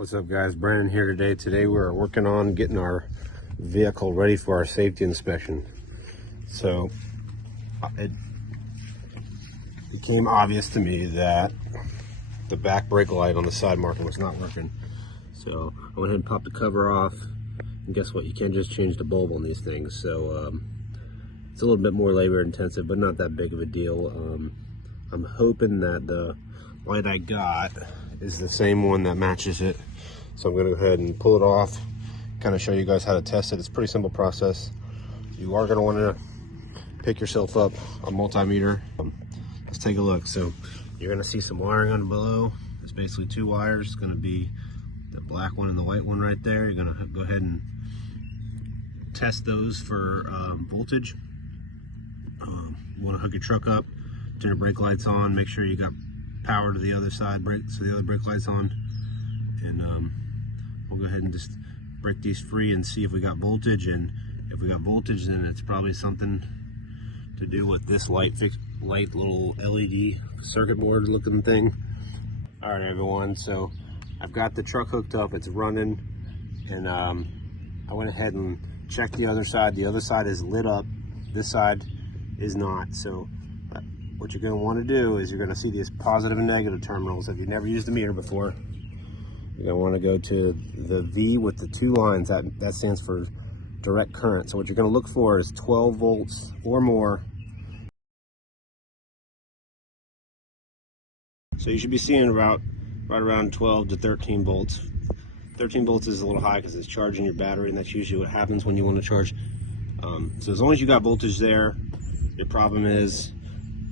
What's up, guys? Brandon here today. Today we're working on getting our vehicle ready for our safety inspection. So it became obvious to me that the back brake light on the side marker was not working. So I went ahead and popped the cover off, and guess what? You can't just change the bulb on these things. So it's a little bit more labor intensive, but not that big of a deal. I'm hoping that the light I got is the same one that matches it. So I'm gonna go ahead and pull it off, kind of show you guys how to test it. It's a pretty simple process. You are gonna wanna pick yourself up a multimeter. Let's take a look. So you're gonna see some wiring on below. It's basically two wires. It's gonna be the black one and the white one right there. You're gonna go ahead and test those for voltage. You wanna hook your truck up, turn your brake lights on, make sure you got power to the other side brake, so the other brake lights on, and we'll go ahead and just break these free and see if we got voltage. And if we got voltage, then it's probably something to do with this light little LED circuit board looking thing. All right, everyone, so I've got the truck hooked up, it's running, and I went ahead and checked the other side. The other side is lit up, this side is not. So what you're going to want to do is you're going to see these positive and negative terminals. If you've never used a meter before, you're going to want to go to the V with the two lines. That stands for direct current. So what you're going to look for is 12 volts or more. So you should be seeing right around 12 to 13 volts. 13 volts is a little high because it's charging your battery, and that's usually what happens when you want to charge. So as long as you got voltage there, your problem is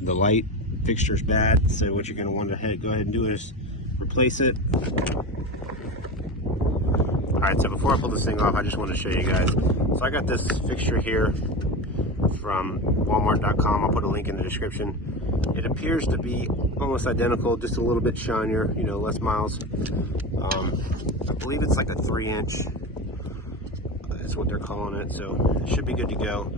the light fixture's bad. So what you're going to want to go ahead and do is replace it. Alright, so before I pull this thing off, I just want to show you guys. So I got this fixture here from walmart.com. I'll put a link in the description. It appears to be almost identical, just a little bit shinier, you know, less miles. I believe it's like a 3-inch is what they're calling it, so it should be good to go.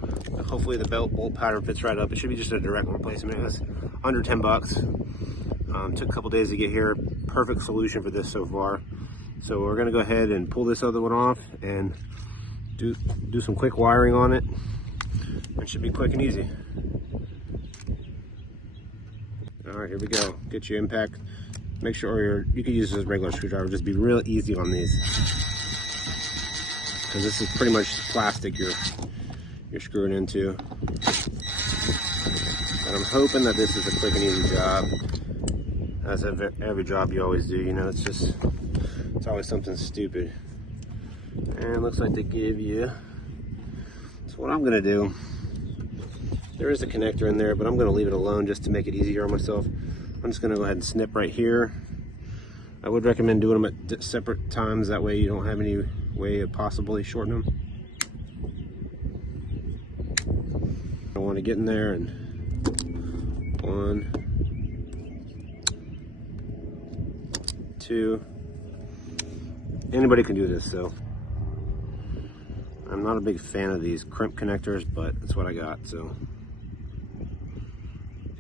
Hopefully the bolt pattern fits right up. It should be just a direct replacement. It was under 10 bucks. Took a couple days to get here. Perfect solution for this so far. So we're gonna go ahead and pull this other one off and do some quick wiring on it. It should be quick and easy. All right, here we go. Get your impact. Make sure you can use this regular screwdriver. Just be real easy on these, because this is pretty much plastic you're screwing into. And I'm hoping that this is a quick and easy job. As every job you always do, you know, it's always something stupid. And it looks like they give you, so what I'm gonna do, there is a connector in there, but I'm gonna leave it alone just to make it easier on myself. I'm just gonna go ahead and snip right here. I would recommend doing them at separate times, that way you don't have any way of possibly shorting them. I want to get in there and 1, 2. Anybody can do this, so I'm not a big fan of these crimp connectors, but that's what I got. So you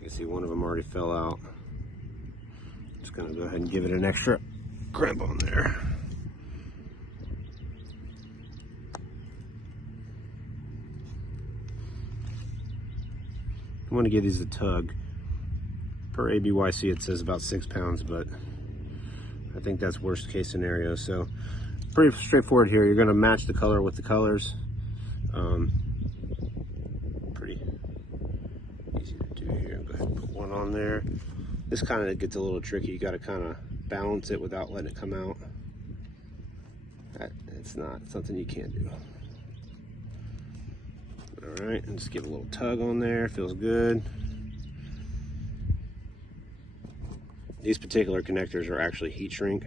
can see one of them already fell out. Just gonna go ahead and give it an extra crimp on there. I want to give these a tug. Per ABYC it says about 6 pounds, but I think that's worst case scenario. So pretty straightforward here. You're going to match the color with the colors. Pretty easy to do here. Go ahead and put one on there. This kind of gets a little tricky. You got to kind of balance it without letting it come out. It's not something you can't do. All right, and just give a little tug on there. Feels good. These particular connectors are actually heat shrink.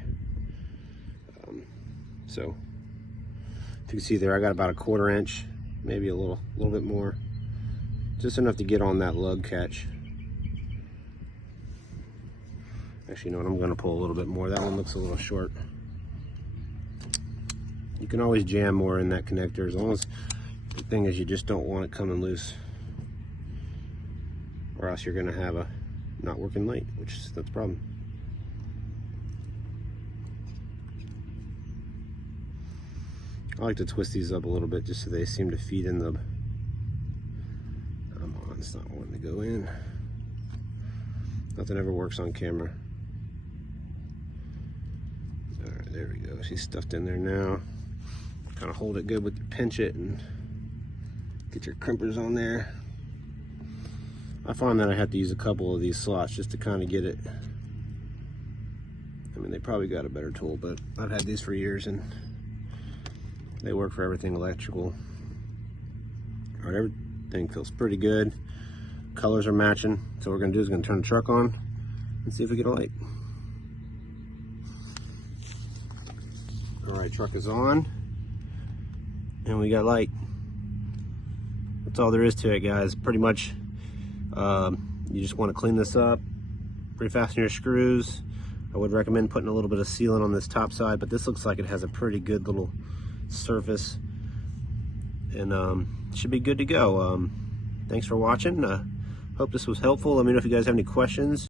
So if you can see there, I got about a 1/4 inch, maybe a little bit more, just enough to get on that lug catch. Actually, you know what? I'm going to pull a little bit more. That one looks a little short. You can always jam more in that connector, as long as the thing is you just don't want it coming loose, or else you're going to have a not working light, which that's the problem. I like to twist these up a little bit just so they seem to feed in the, come on, it's not wanting to go in. Nothing ever works on camera. All right, there we go. She's stuffed in there now. Kind of hold it good with your pinch it and get your crimpers on there. I find that I have to use a couple of these slots just to kind of get it. I mean, they probably got a better tool, but I've had these for years and they work for everything electrical. All right, everything feels pretty good. Colors are matching. So what we're gonna do is gonna turn the truck on and see if we get a light. All right, truck is on and we got light. That's all there is to it, guys. Pretty much, you just want to clean this up, refasten your screws. I would recommend putting a little bit of sealant on this top side, but this looks like it has a pretty good little surface and should be good to go. Thanks for watching. Hope this was helpful. Let me know if you guys have any questions.